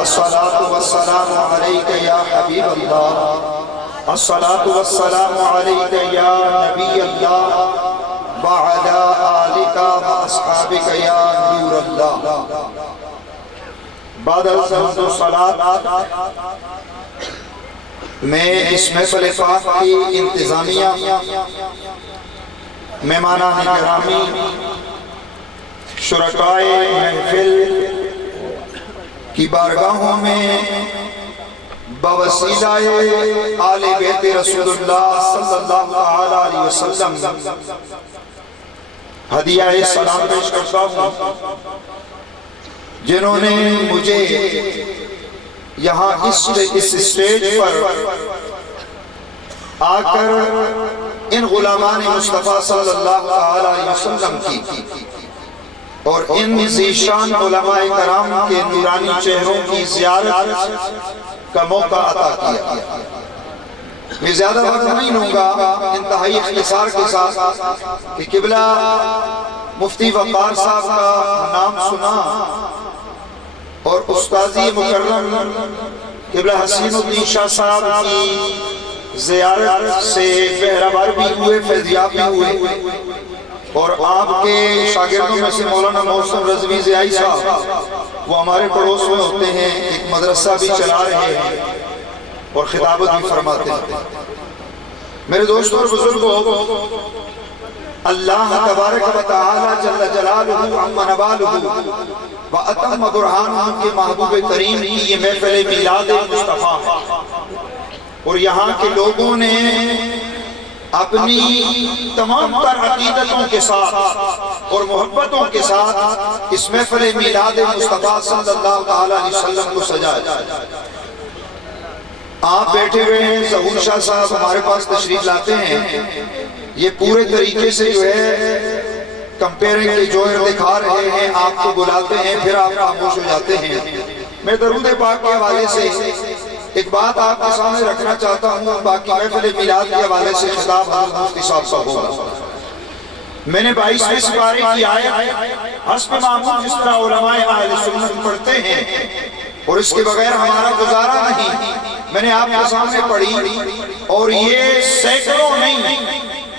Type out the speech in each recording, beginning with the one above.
الصلاة والسلام عليك يا حبيب الله الصلاة والسلام عليك يا نبي الله وعلى آلك وأصحابك يا نور الله بعد الصلاة میں اس محفل پاک کی انتظامیہ مہمانان گرامی شرکائے محفل کی بارگاہوں میں بوسیلہ آل بیت رسول اللہ صلی اللہ علیہ وسلم ہدیہ سلام پیش کرتا ہوں جنہوں نے مجھے یہاں اس اسٹیج پر آ کر ان غلامان مصطفیٰ صلی اللہ علیہ وسلم کی اور ان ذیشان علماء کرام کے نورانی چہروں کی زیارت کا موقع عطا کیا. میں زیادہ وقت نہیں لوں گا، انتہائی اختصار کے ساتھ کہ قبلہ مفتی وقار صاحب کا نام سنا اور استاذی مکرم قبلہ حسین الدین شاہ صاحب کی زیارت سے بہرہوار بھی ہوئے، فیضیاب بھی ہوئے، اور آپ کے شاگردوں میں سے مولانا محسن رضوی زیائی صاحب وہ ہمارے پڑوس میں ہوتے ہیں، ایک مدرسہ بھی چلا رہے ہیں اور خطابت بھی فرماتے ہیں. میرے دوستوں اور بزرگوں، اللہ تبارک و تعالی جل جلالہ عم نوالہ وَأَتَمَّ بُرْحَانُهُ کے محبوب کریم کی یہ محفل میلاد مصطفیٰ ہے، اور یہاں کے لوگوں نے اپنی تمام تر عقیدتوں کے ساتھ اور محبتوں کے ساتھ اس محفل میلاد مصطفیٰ صلی اللہ علیہ وسلم کو سجایا. آپ بیٹھے ہوئے ہیں، ظہور شاہ صاحب ہمارے پاس تشریف لاتے ہیں، یہ پورے طریقے سے جو ہے کمپیرنگ کے جوہر دکھا رہے ہیں، آپ کو بلاتے ہیں، پھر آپ خاموش ہو جاتے ہیں. میں درود پاک کے حوالے سے ایک بات آپ کے سامنے رکھنا چاہتا ہوں، باقی محفل میلاد کے حوالے سے خطاب حضرت مفتی صاحب کا ہوگا. میں نے 22ویں سپارے کی آیت حسب معمول جس طرح علماء اہل سنت پڑھتے ہیں اور اس کے بغیر ہمارا گزارا نہیں، میں نے آپ کے سامنے پڑھی، اور یہ سینکڑوں نہیں،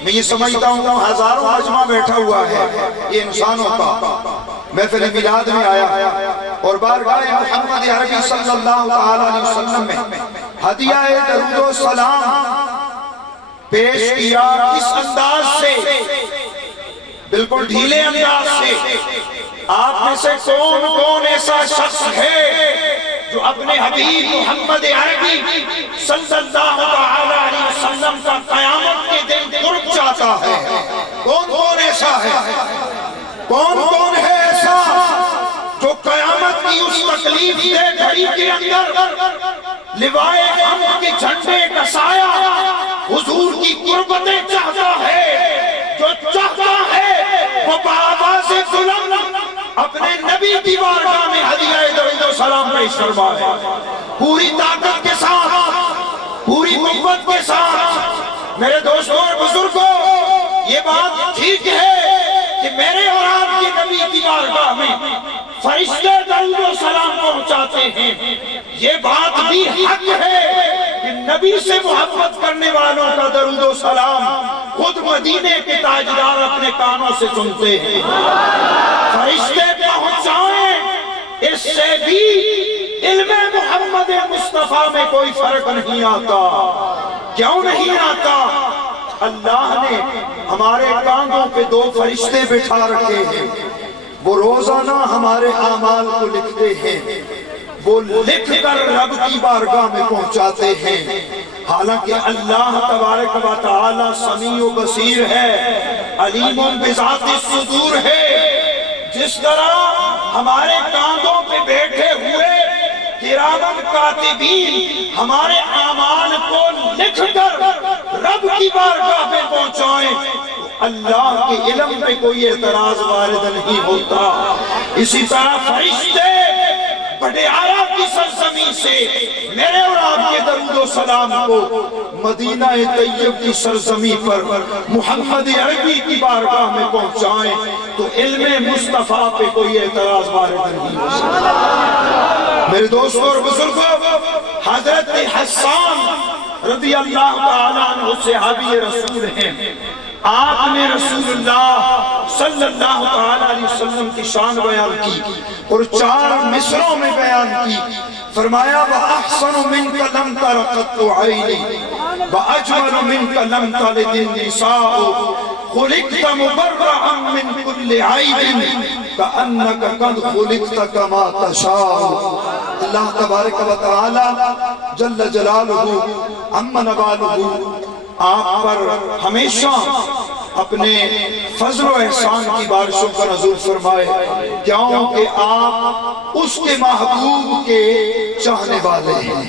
میں یہ سمجھتا ہوں ہزاروں مجمع بیٹھا ہوا ہے یہ انسانوں کا محفل میلاد میں آیا اور بارگاہ محمد عربی صلی اللہ علیہ وسلم میں ہدیہ درود و سلام پیش کیا. اس انداز سے، بالکل ڈھیلے انداز سے، آپ میں سے کون کون ایسا شخص ہے جو اپنے حبیب محمد عربی صلی اللہ علیہ وسلم کا قیامت کے دن قرب چاہتا ہے؟ کون کون ایسا ہے؟ کون کون ہے ایسا جو قیامت کی اس تکلیف دہ گھڑی کے اندر لوائے غم کے جھنڈے کا سایہ حضور کی قربتیں چاہتا ہے، جو چاہتا ہے وہ بآواز بلند اپنے نبی کی بارگاہ میں ہدیہ درود و سلام پیش فرمائے، پوری طاقت کے ساتھ، پوری قوت کے ساتھ. میرے دوستوں اور بزرگوں، یہ بات ٹھیک ہے کہ میرے اور آپ کے نبی کی بارگاہ میں فرشتے درود و سلام پہنچاتے ہیں، یہ بات بھی حق ہے کہ نبی سے محبت کرنے والوں کا درود و سلام خود مدینے کے تاجدار اپنے کانوں سے سنتے ہیں. فرشتے پہنچائیں، اس سے بھی علم محمد مصطفیٰ میں کوئی فرق نہیں آتا. کیوں نہیں آتا؟ اللہ نے ہمارے کاندھوں پہ 2 فرشتے بٹھا رکھے ہیں، وہ روزانہ ہمارے اعمال کو لکھتے ہیں، وہ لکھ کر رب کی بارگاہ میں پہنچاتے ہیں. حالانکہ اللہ تبارک و تعالی سمیع و بصیر ہے، علیم بذات الصدور ہے. جس طرح ہمارے کاندھوں پہ بیٹھے ہوئے کرامن کاتبین ہمارے اعمال کو لکھ کر رب کی بارگاہ میں پہنچائیں، اللہ کے علم پہ کوئی اعتراض وارد نہیں ہوتا. اسی طرح فرشتے پٹیارہ کی سرزمین سے میرے اور آپ کے درود و سلام کو مدینہ طیب کی سرزمین پر محمد عربی کی بارگاہ میں پہنچائیں تو علم مصطفیٰ پہ کوئی اعتراض وارد نہیں ہو سکتا. میرے دوستوں اور بزرگوں، حضرت حسان رضی اللہ تعالیٰ عنہ صحابی رسول ہیں. آپ نے رسول اللہ صلی اللہ علیہ وسلم کی شان بیان کی اور 4 مصروں میں بیان کی. فرمایا وَأَحْسَنُ مِنْكَ لَمْ تَرَ قَطُّ عَيْنِي وَأَجْمَلُ مِنْكَ لَمْ تَلِدِ النِّسَاءُ خُلِقْتَ مُبَرَّأً مِنْ كُلِّ عَيْبٍ كَأَنَّكَ قَدْ خُلِقْتَ كَمَا تَشَاءُ. اللہ تبارک و تعالی جل جلالہ عم نوالہ آپ پر ہمیشہ اپنے فضل و احسان کی بارشوں کا نزول فرمائے، کیونکہ آپ اس کے محبوب کے چاہنے والے ہیں.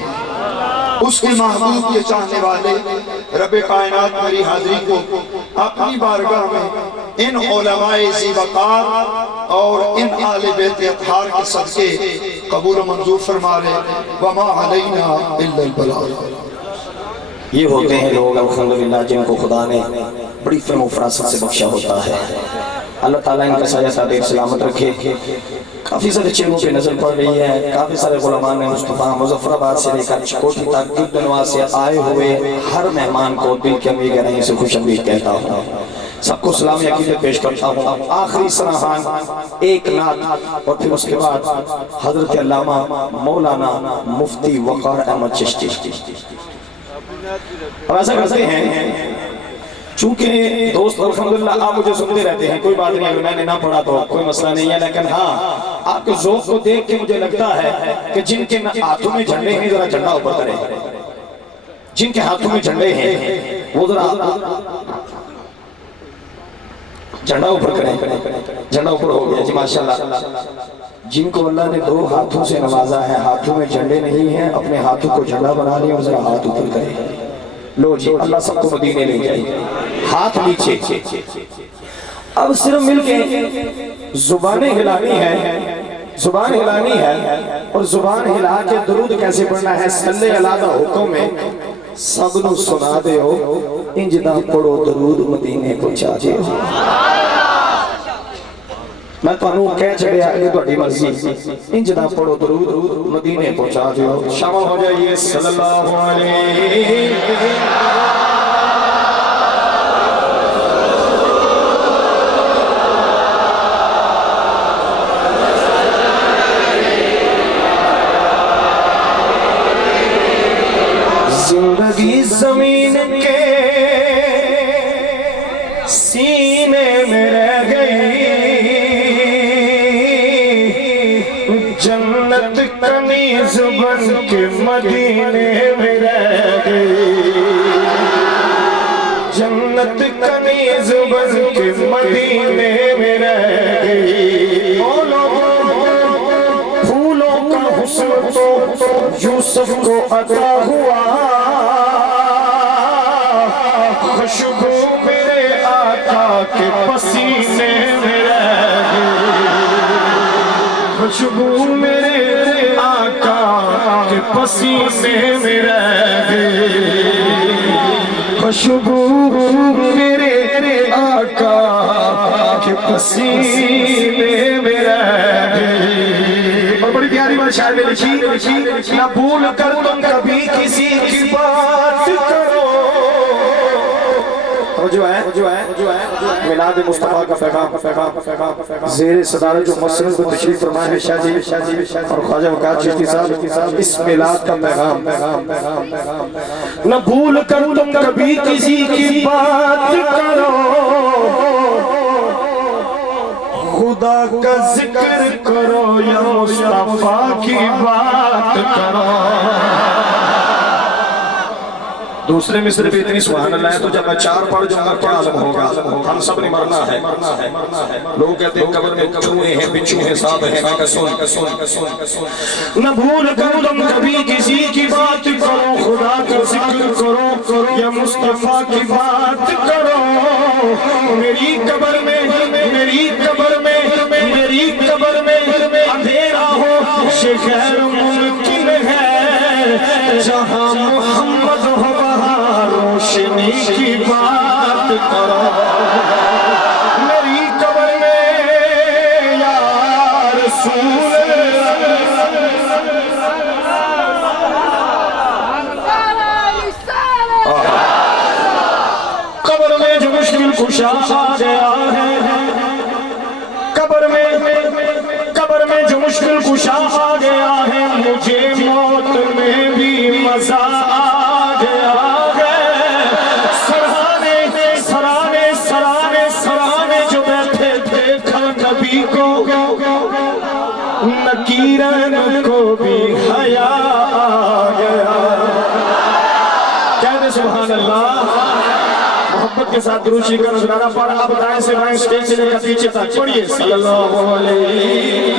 اس کے محبوب کے چاہنے والے. رب کائنات میری حاضری کو اپنی بارگاہ میں ان علماء ذی وقار اور ان آل بیت اطہار کے صدقے قبول و منظور فرما لے. وما علینا الا البلاغ. یہ ہوتے ہیں لوگ الحمدللہ جن کو خدا نے بڑی فہم و فراست سے بخشا ہوتا ہے. اللہ تعالیٰ ان کا سایہ ساتھ سلامت رکھے. کافی سارے چہروں پہ نظر پڑ رہی ہے. کافی سارے علماء نے مصطفیٰ مظفر آباد سے لے کر چکوٹھی تک دنوا سے آئے ہوئے ہر مہمان کو دل کے امید گہرائی سے خوش آمدید کہتا ہوں. سب کو سلام عقیدت پیش کرتا ہوں. آخری سراہان ایک نعت اور پھر اس کے بعد حضرت علامہ مولانا مفتی وقار احمد چشتی. اور ایسا کرتے ہیں چونکہ دوست الحمدللہ آپ مجھے سنتے رہتے ہیں، کوئی بات نہیں، اگر میں نے نہ پڑھا تو کوئی مسئلہ نہیں ہے، لیکن ہاں آپ کے ذوق کو دیکھ کے مجھے لگتا ہے کہ جن کے ہاتھوں میں جھنڈے ہیں ذرا جھنڈا اوپر کریں. جن کے ہاتھوں میں جھنڈے ہیں وہ ذرا جھنڈا اوپر کریں. جھنڈا اوپر ہو گیا جی ماشاءاللہ. جن کو اللہ نے 2 ہاتھوں سے نوازا ہے، ہاتھوں میں جھنڈے نہیں ہیں، اپنے ہاتھوں کو جھنڈا بنا لیں اور ذرا ہاتھ اوپر کریں. لو جی اللہ سب کو مدینے لے جائے. ہاتھ نیچے. اب صرف مل کے زبانیں ہلانی ہے. زبان ہلانی ہے اور زبان ہلا کے درود کیسے پڑھنا ہے صلی اللہ دا حکم ہے. سب نو سنا دے ہو انجدہ پڑھو درود مدینے پہنچا دے ہو. میں تو انہوں کہہ چڑھے آگے تو اٹھی مرضی انجدہ پڑھو درود مدینے پہنچا دے ہو. شامل ہو جائیے صلی اللہ علیہ زندگی زمین کے سینے میں رہ گئی، جنت کنیز بن کے مدینے میں رہ گئی. جنت کنیز بن کے مدینے میں رہ گئی. پھولوں کا حسن تو یوسف کو عطا ہوا، خوشبو میرے آقا کے پسینے میں رہ گئی. خوشبو میرے آقا کے پسینے میں رہ گئی. خوشبو میرے آقا کے پسینے میں رہ گئی. اور بڑی پیاری بات شاعر میں لکھی، نہ بھول کر تم کبھی کسی کی بات کرو. جو ہے میلاد مصطفیٰ کا پیغام زیر صدارت جو مسلم کو تشریف فرمائے شاہ جی اور خواجہ وقار چشتی صاحب، اس میلاد کا پیغام. نہ بھول کر تم کبھی کسی کی بات کرو، خدا کا ذکر کرو یا مصطفیٰ کی بات کرو. دوسرے مصر پہ اتنی سبحان اللہ ہے تو جب میں 4 پڑھ جاؤں گا کیا عالم ہوگا. ہم سب نے مرنا ہے. لوگ کہتے ہیں قبر میں چوہے ہیں، بچھو ہیں، سانپ ہیں. میں کہا سن. نہ بھول کر تم کبھی کسی کی بات کرو، خدا کا ذکر کرو یا مصطفیٰ کی بات کرو. میری قبر میں اندھیرا ہو یہ غیر ممکن ہے، جہاں محمد ہو وہاں روشنی کی بات کرو. میری قبر میں یا رسول کشا آ گیا ہے قبر میں جو مشکل کشا آ گیا ہے مجھے موت میں بھی مزہ آ گیا ہے سرانے جو بیٹھے دیکھا نبی کو نکیرن کو بھی حیا آ گیا کہہ دے سبحان اللہ محبت کے ساتھ درود شریف کا نظرانہ پڑھ اب دائیں سے بائیں سٹیج سے لے کر پیچھے تک پڑھیے صلی اللہ علیہ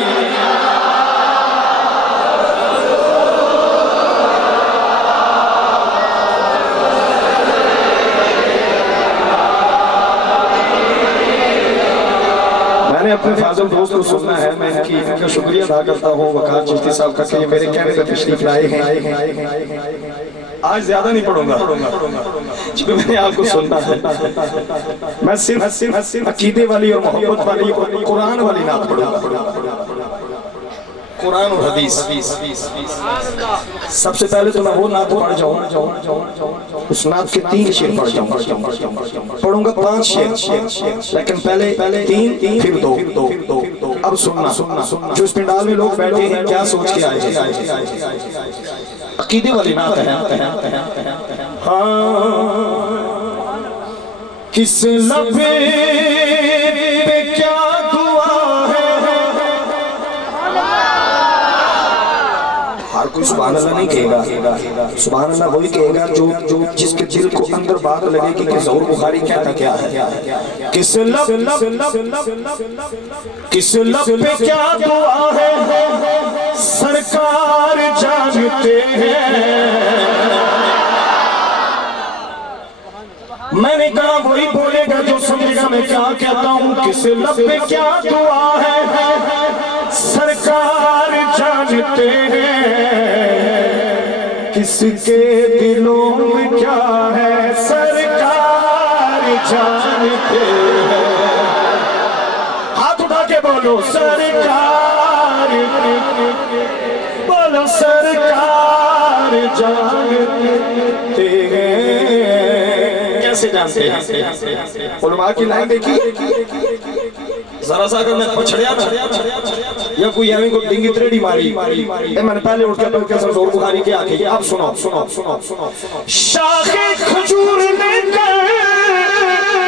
میں نے اپنے فاضل دوست کو سننا ہے میں ان کا شکریہ ادا کرتا ہوں وقار چشتی صاحب کا کہ یہ میرے کہنے پہ تشریف لائے ہیں آج زیادہ نہیں پڑھوں گا چونکہ میں نے آپ کو سننا ہے میں صرف عقیدے والی اور محبت والی قرآن والی نعت پڑھوں گا قرآن اور حدیث سب سے پہلے تو میں وہ نعت پڑھ جاؤں اس نعت کے 3 شعر پڑھ جاؤں پڑھوں گا 5 شعر لیکن پہلے 3 پھر 2 اب سننا جو اس پنڈال میں لوگ بیٹھے ہیں کیا سوچ کے آئے عقیدے والی نعت ہے کس لب پہ کیا دعا ہے ہر کوئی سبحان اللہ نہیں کہے گا سبحان اللہ وہی کہے گا جو جس کے دل کو اندر بات لگے گی کہ ظہور بخاری کہتا کیا ہے کس لب پہ کیا دعا ہے سرکار جانتے ہیں میں نے کہا وہی بولے گا جو سمجھے گا میں کیا کہتا ہوں کس لب پہ کیا دعا ہے سرکار جانتے ہیں کس کے دلوں میں کیا ہے سرکار جانتے ہیں ہاتھ اٹھا کے بولو سرکار بولو سرکار جانتے ہیں کیسے جانتے ہیں علماء کی لائن دیکھی ذرا سا اگر میں پچھڑیا نا یا کوئی یعنی کو ڈنگی تریڈی ماری میں نے پہلے اٹھ کے پہلے کیسا ظہور بخاری کے آکے آپ سنو شاخ کھجور لے کر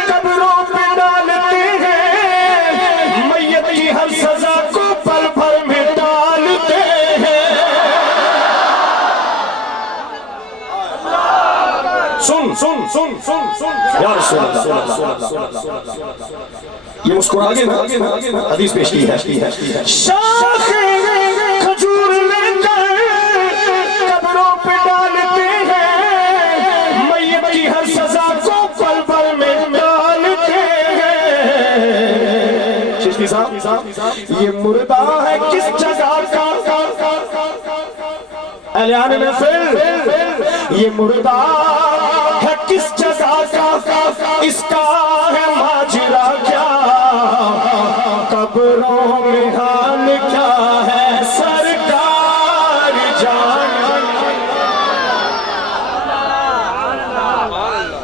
قبروں پہ ڈالتے ہیں میت کی ہر سزا کو پل پل میں ڈالتے ہیں سن یا رسول اللہ یہ مسکرا گے نا حدیث پیش کی ہے شاخ کھجور لے کر قبروں پہ ڈالتے ہیں میت کی ہر سزا کو پل پل میں ڈالتے ہیں چشتی صاحب یہ مردہ ہے کس جگہ کا اعلان میں پھر یہ مردہ ہے کس جگہ کا اس کا ہے ماجرا کیا قبروں میں حال کیا ہے سرکار جان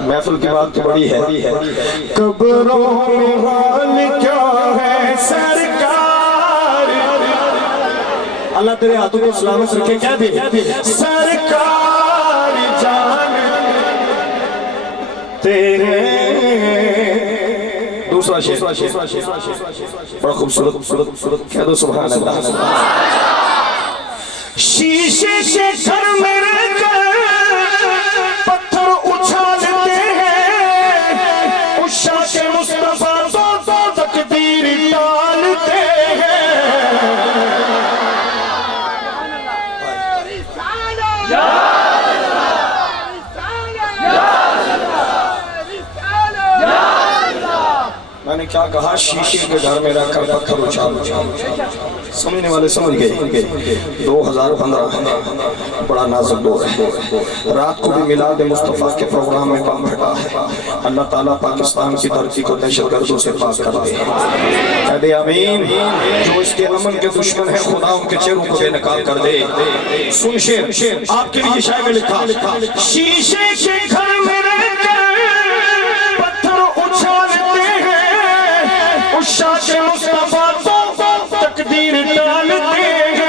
محفل کی بات تو بڑی ہے قبروں میں حال کیا ہے سرکار اللہ تیرے ہاتھوں کو سلامت رکھے کیا دے سرکار جان تیرے دوسرا شعر بڑا خوبصورت کہہ دو سبحان اللہ شیشے سے گھر میں رہ کر پتھر اچھالتے ہیں عشاق کے مصطفیٰ تو تقدیر ڈالتے ہیں میں نے کیا کہا شیشے کے گھر میں رہ کر پتھر اچھال سمجھنے والے سمجھ گئے 2015 بڑا نازک دور ہے رات کو بھی میلاد مصطفیٰ کے پروگرام میں بم پھٹا ہے اللہ تعالیٰ پاکستان کی دھرتی کو دہشت گردوں سے پاک کر دے کہہ دے آمین جو اس کے امن کے دشمن ہیں خدا ان کے چہروں کو بے نقاب کر دے سن شعر آپ کے لیے شاعر نے لکھا شیشے کے گھر میں رہ کر پتھر اچھال شاہ مصطفیٰ تو تقدیر ڈالتے ہیں،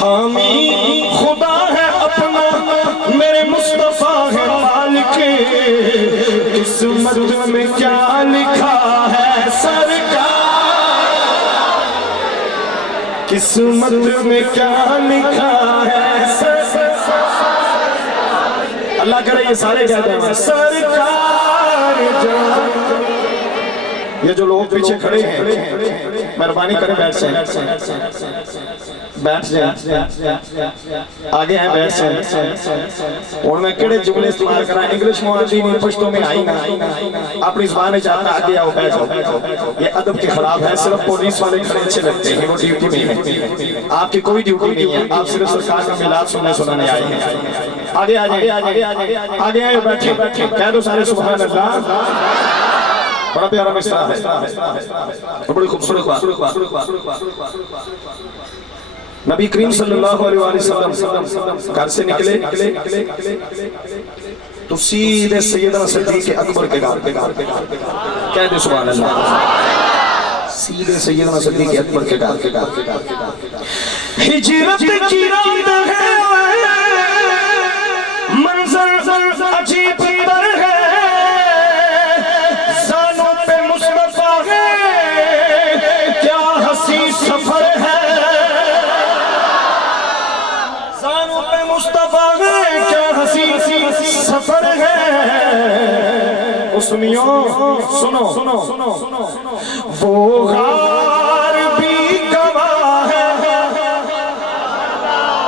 حامی خدا ہے اپنا میرے مصطفیٰ ہے مالک، قسمت میں کیا لکھا ہے سرکار، قسمت میں کیا لکھا ہے اللہ کرے یہ سارے کہتے ہیں سرکار جان۔ یہ جو لوگ پیچھے کھڑے ہیں مہربانی کریں بیٹھ جائیں، بیٹھ جائیں، آگے ہیں بیٹھ جائیں۔ اور میں کڑے جملے استعمال کرنا انگلش موازی نہیں پشتوں میں آئی نہ اپنی زبان چاہتا آگے آؤ بیٹھ جاؤ، یہ ادب کے خلاف ہے۔ صرف پولیس والے کھڑے اچھے لگتے ہیں، وہ ڈیوٹی میں ہے، آپ کی کوئی ڈیوٹی نہیں ہے، آپ صرف سرکار کا میلاد سننے آئے ہیں۔ آگے آگے آگے آئے بیٹھے، کہہ دو سارے سبحان اللہ۔ بڑا پیارا مصرع ہے، بڑی خوبصورت بات۔ نبی کریم صلی اللہ علیہ وسلم گھر سے نکلے تو سیدھے سیدنا صدیق اکبر کے گھر پہ کہہ دے سبحان اللہ، سیدھے سیدنا صدیق اکبر کے گھر پہ ہجرت کی رات ہے، منظر عجیب پر ہے، زانوں پہ مصطفیٰ ہے، کیا حسین سفر ہے، زانوں پہ مصطفیٰ ہے، کیا حسین سفر ہے۔ سنیو سنو وہ غار بھی گواہ ہے،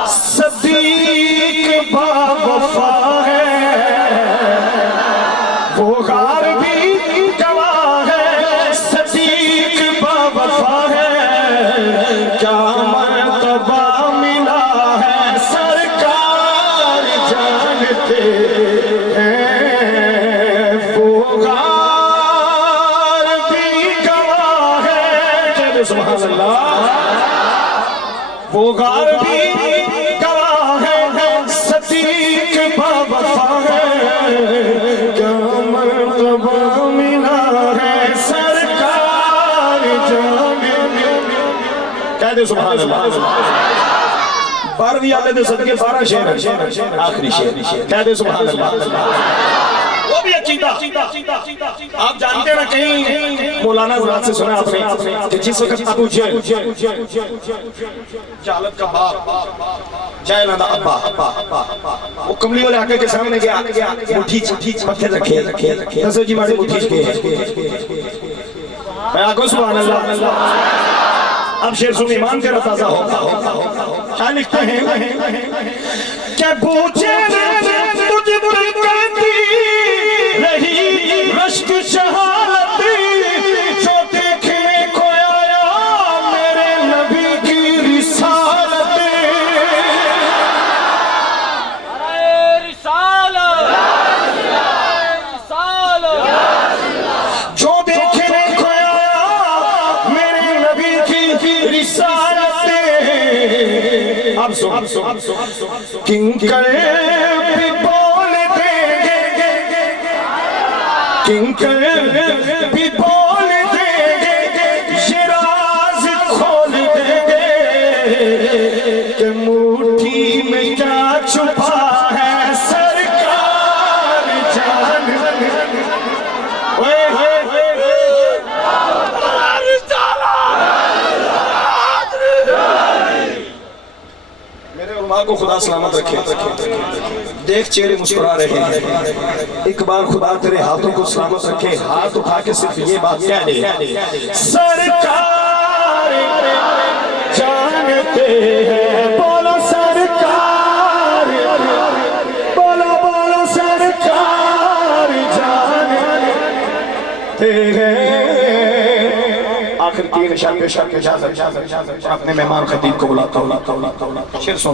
صدیق با وفا ہے، وہ غار بھی گواہ ہے، صدیق با وفا ہے، کیا مرتبہ ملا ہے سرکار جانتے ہیں، وہ غار بھی گواہ ہے، کہتے سبحان اللہ، وہ غار بھی گواہ ہے، صدیق با وفا ہے، کیا مرتبہ ملا ہے سرکار جانتے ہیں۔ کہہ دے سبحان اللہ۔ 12ویں آیت دے صدقے 12 شعر ہیں، آخری شعر کہہ دے سبحان اللہ۔ وہ بھی عقیدہ آپ جانتے ہیں نا، کہیں مولانا حضرات سے سنا آپ نے کہ جس وقت ابو جہل جہالت کا باپ جہلہ دا ابا وہ کملی والے آقا کے سامنے گیا، مٹھی پتھر رکھے نظر جی ماڑی مٹھی کے میں آگو سبحان اللہ۔ اب شیر سن ایمان تیرا تازہ ہوگا، کیا لکھتے ہیں کہ بوجھے تجھ پر کہتی رہی رشک شہادت، جو دیکھنے کو آیا میرے نبی کی رسالت، جو دیکھنے کو آیا میرے نبی کی رسالت۔ اب سن کنکر بھی بول دیں گے، کنکر بھی بول دیں گے، یہ راز کھول دیں گے کہ مٹھی میں کیا چھپا ہے سرکار جان۔ میرے علماء کو خدا سلامت رکھے، دیکھ چہرے مسکرا رہے ہیں، ایک بار خدا تیرے ہاتھوں کو سلامت رکھے، ہاتھ اٹھا کے صرف یہ بات کہہ دے سرکار جانتے ہیں، بولو سرکار، بولو سرکار جانتے ہیں۔ آخر تین اشار پیش کر کے اپنے مہمان خطیب کو بلاتا ہوں۔ شیر سن،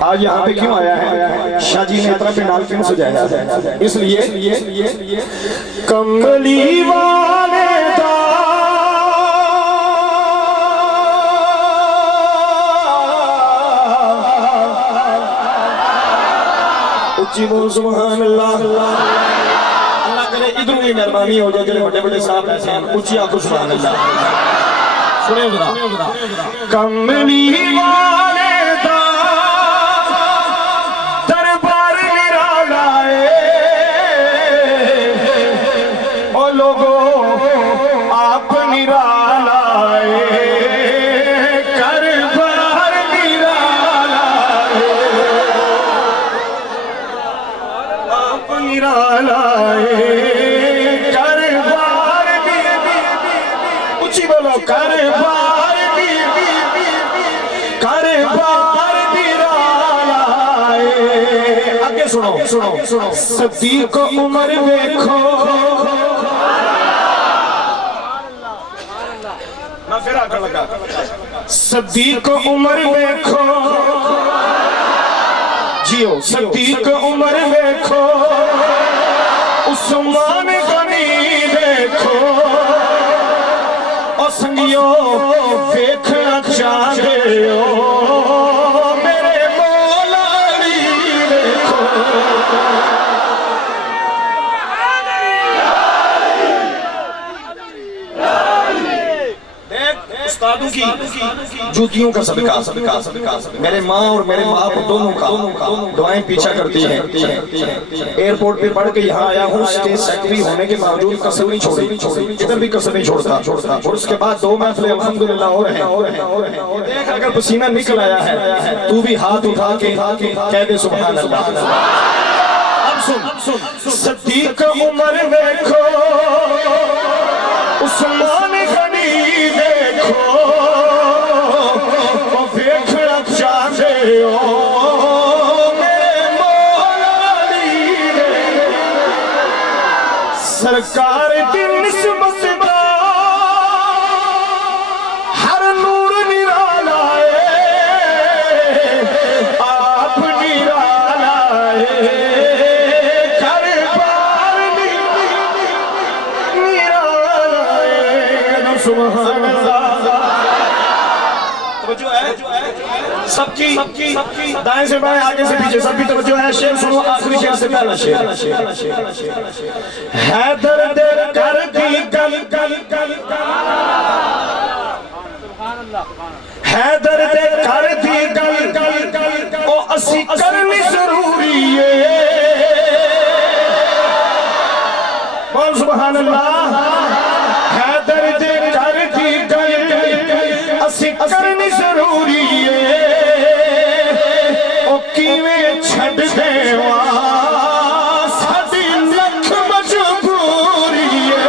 آج یہاں پہ کیوں آیا ہے؟ شاہ جی نے اتنا پنڈال کیوں سجایا ہے؟ اس لیے کملی والے دا اچھی بول سبحان اللہ۔ اللہ کا کرے ادھر بھی مہربانی ہو جائے جڑے بڑے بڑے صاحب ایسے ہیں اونچی آنکھوں سبحان اللہ سنیں ذرا کملی والے دا دربار نرالا ہے او لوگوں آپ نرالا ہے سنو صدیق عمر دیکھو میں پھر آکر لگا صدیق عمر دیکھو جیو صدیق عمر دیکھو عثمان غنی دیکھو اور سنگیو دیکھنا چاہتے ہو استادوں کی جوتیوں کا صدقہ میرے ماں اور میرے باپ دونوں کا دعائیں پیچھا کرتی ہیں ایئرپورٹ پہ پڑھ کے یہاں آیا ہوں اسٹیج سیکٹری ہونے کے باوجود کسر نہیں چھوڑی ادھر بھی کسر نہیں چھوڑتا اور اس کے بعد 2 محفلیں الحمدللہ ہو رہے ہیں دیکھ اگر پسینہ نکل آیا ہے تو بھی ہاتھ اٹھا کے کہہ دے سبحان اللہ اب سن صدیق عمر دیکھو عثمان غنی دیکھو وہ دیکھنا چاہتے ہو میرے مولا علی سرکار کی نسبت دا ہر نور نرالا ہے آپ نرالا ہے سبحان اللہ توجہ ہے سب کی دائیں سے بائیں آگے سے پیچھے سب کی توجہ ہے شعر سنو آخری شعر سے پہلا شعر حیدر دل کر دی گل حیدر دل کر دی گل او اسی کرنی ضروری ہے بول سبحان اللہ کرنی ضروری ہے او کیویں چھڑ دیواں ساڈی لکھ مجبوری ہے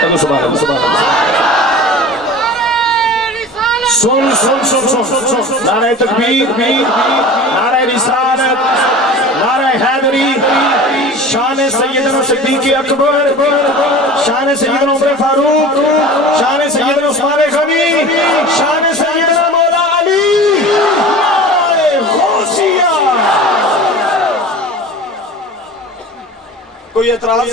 چلو سبحان اللہ سن نعرہ تکبیر نعرہ رسالت نعرہ حیدری شان سیدنا صدیق اکبر شان سیدنا عمر فاروق شان سیدنا عثمان غنی شان سیدنا مولا علی غوثیہ کوئی اعتراض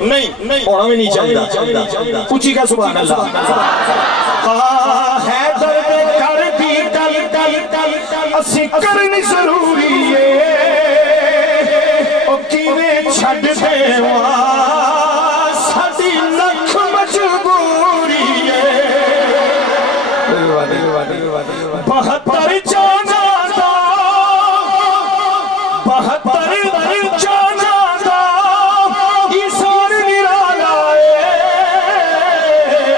نہیں ہونا بھی نہیں چاہیے اونچی کا سبحان اللہ حیدر دے کر دی گل اسی کرنی ضروری ہے او کیویں چھڑ دیواں ساڈی لکھ مجبوری ہے 72 جانا دا 72 جانا دا ایسان نرالا ہے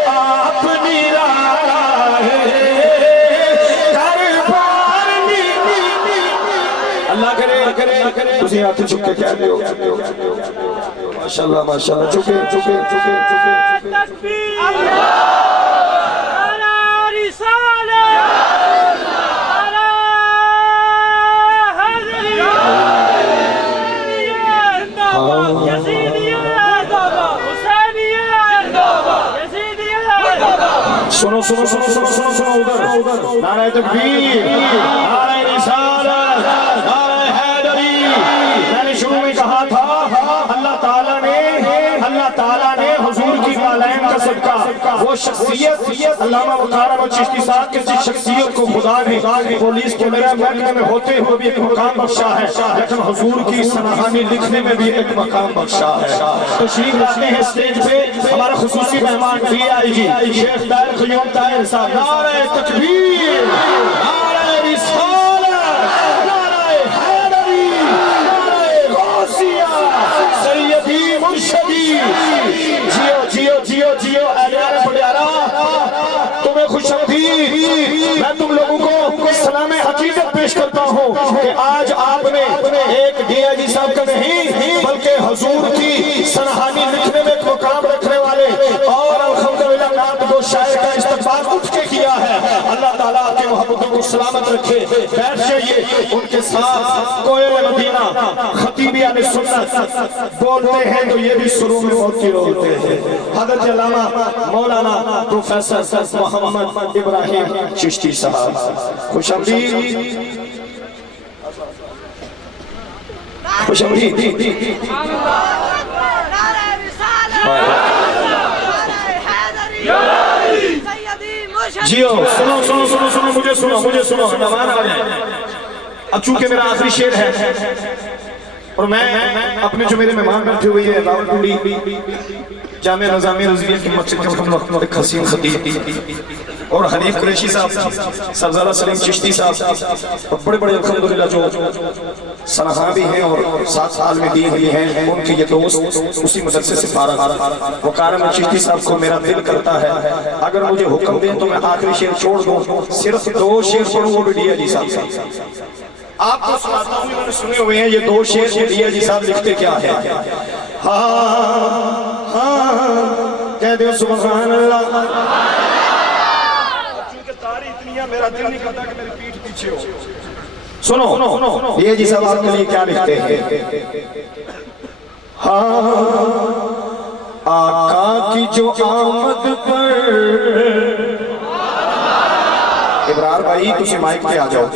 آپ نرالا ہے اللہ کرے تسی ہاتھ چک کے کہہ دیو ماشاءاللہ چکے تکبیر نعرہ رسالت نعرہ حیدری یزیدیت حسینیت یزیدیت سنو ادھر نعرہ تکبیر نعرہ رسالت نعرہ حیدری میں نے شروع میں کہا تھا اللہ تعالیٰ نے حضور کی والین کا صدقہ وہ شخصیت علامہ وقار احمد چشتی صاحب کی جس شخصیت کو خدا نے پولیس کے میرے محکمے میں ہوتے ہوئے بھی ایک مقام بخشا ہے، لیکن حضور کی سنہانی لکھنے میں بھی ایک مقام بخشا ہے۔ تشریف لاتے ہیں اسٹیج پہ ہمارا خصوصی مہمان ڈی آئی جی شیخ طاہر قیوم طاہر صاحب۔ نعرہ تکبیر، نعرہ رسالت، نعرہ حیدری، نعرہ غوثیہ، سیدی مرشدی۔ جیو جیو جیو جیو اہلیار پڑیارا، تمہیں خوش آمدید۔ میں تم لوگوں کو سلام عقیدت پیش کرتا ہوں کہ آج آپ نے ایک ڈی آئی جی صاحب کا نہیں بلکہ حضور کی سنہانی لکھنے میں ایک مقام رکھنے والے اور الحمدللہ نعت گو شاعر کا استقبال اٹھ کے کیا ہے۔ اللہ تعالیٰ آپ کی محبتوں کو سلامت رکھے۔ بیٹھ جائیے، ان کے ساتھ کوئل مدینہ خطیب اہل سنت بولتے ہیں تو یہ بھی سروں میں موتی رولتے ہیں۔ حضرت علامہ مولانا پروفیسر محمد ابراہیم چشتی صاحب، خوش آمدید، خوش آمدید۔ جیو سنو سنو سنو سنو مجھے سنو مجھے سنو مہمان آ جائیں۔ اب چونکہ میرا آخری شعر ہے اور میں اپنے جو میرے مہمان بیٹھے ہوئے ہیں راولپنڈی جامعہ نظامیہ رضویہ کی مسجد کے وقت حسین خطیب اور حنیف قریشی صاحب، سرزالہ سلیم چشتی صاحب اور بڑے بڑے الحمدللہ جو سنہاں بھی ہیں اور 7 سال میں دی ہوئی ہیں، ان کے یہ دوست اسی مدرسے سے فارغ وقار احمد چشتی صاحب کو میرا دل کرتا ہے اگر مجھے حکم دیں تو میں آخری شعر چھوڑ دوں، صرف 2 شعر پڑھوں، وہ بھی ڈی آئی جی صاحب سے آپ کو سناتا ہوں۔ میں نے سنے ہوئے ہیں یہ 2 شعر کے ڈی آئی جی صاحب لکھتے کیا ہے۔ کہہ دو سبحان اللہ۔ چونکہ تاری اتنی ہے میرا دل نہیں کرتا کہ میری پیٹھ پیچھے ہو۔ سنو یہ جی صاحب آپ کے لیے کیا لکھتے ہیں۔ آقا کی جو آمد پر، ابرار بھائی تسی مائک پہ آ جاؤ۔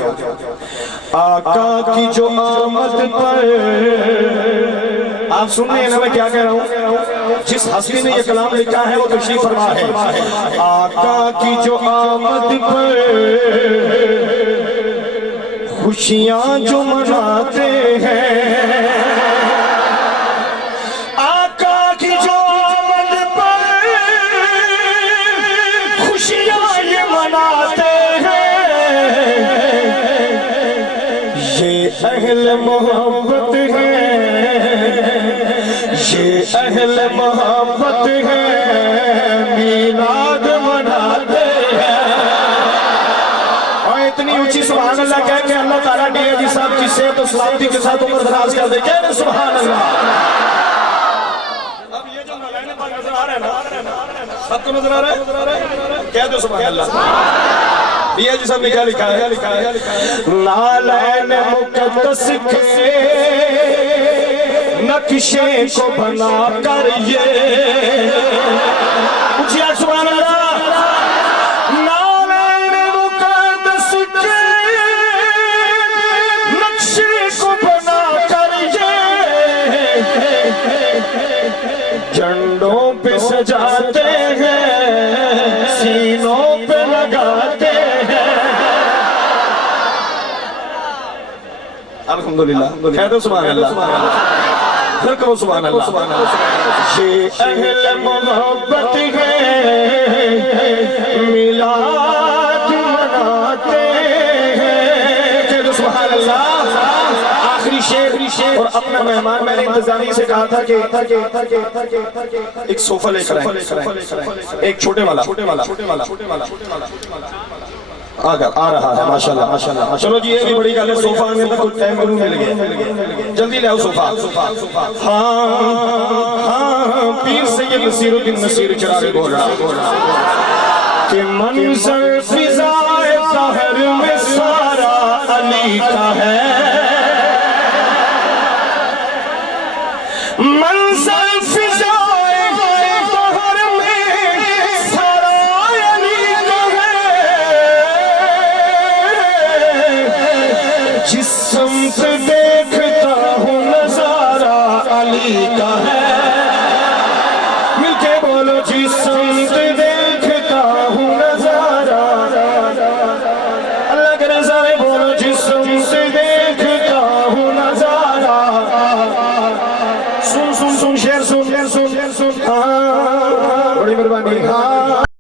آقا کی جو آمد پر، آپ سن رہے ہیں نا میں کیا کہہ رہا ہوں؟ جس ہستی نے یہ کلام لکھا ہے وہ تشریف فرما ہے۔ آقا کی جو آمد پر خوشیاں جو مناتے ہیں، آقا کی جو آمد پر خوشیاں یہ مناتے ہیں، یہ اہل محبت ہے، یہ اہل محبت ہے، میلاد مناتے ہیں۔ اور اتنی اونچی سبحان اللہ کہہ کہ اللہ تعالیٰ ڈی آئی جی صاحب کی صحت و سلامتی کے ساتھ عمر دراز کر دے۔ کہہ سبحان اللہ۔ اب یہ جو نالائن پاک نظر آ رہا ہے نا، سب کو نظر آ رہا ہے، کہہ دو سبحان اللہ۔ ڈی آئی جی صاحب نے کیا لکھا ہے؟ نالائن مقدس کے نقشے کو بنا کر یہ، اچھی آج سبحان اللہ۔ نالائن مقدس کے نقشے کو بنا کر یہ جھنڈوں پہ سجاتے ہیں، سینوں پہ لگاتے ہیں۔ الحمدللہ، کہہ دو سبحان اللہ، پھر کہو سبحان اللہ۔ یہ اہل محبت ہے، میلاد مناتے ہیں۔ کہہ دو سبحان اللہ۔ آخری شعر اور اپنا مہمان، میں نے انتظامی سے کہا تھا کہ ایک صوفہ لے کر آئیں، ایک چھوٹے والا آ رہا ہے ماشاءاللہ۔ چلو جی یہ بھی بڑی گل ہے، صوفہ آنے تک کچھ ٹائم ضرور مل گیا، جلدی لے آؤ صوفہ۔ ہاں پیر سید نصیر الدین نصیر چراغی بول رہا کہ منظر فضائے ظاہر میں سارا علی کا ہے، منظر فضائے ظاہر میں سارا علی کا ہے، جس سمت دیکھتا ہوں نظارہ علی کا ہے۔ مل کے بولو، جس سمت دیکھتا سن سن سن شیر سن ہاں بڑی مہربانی ہاں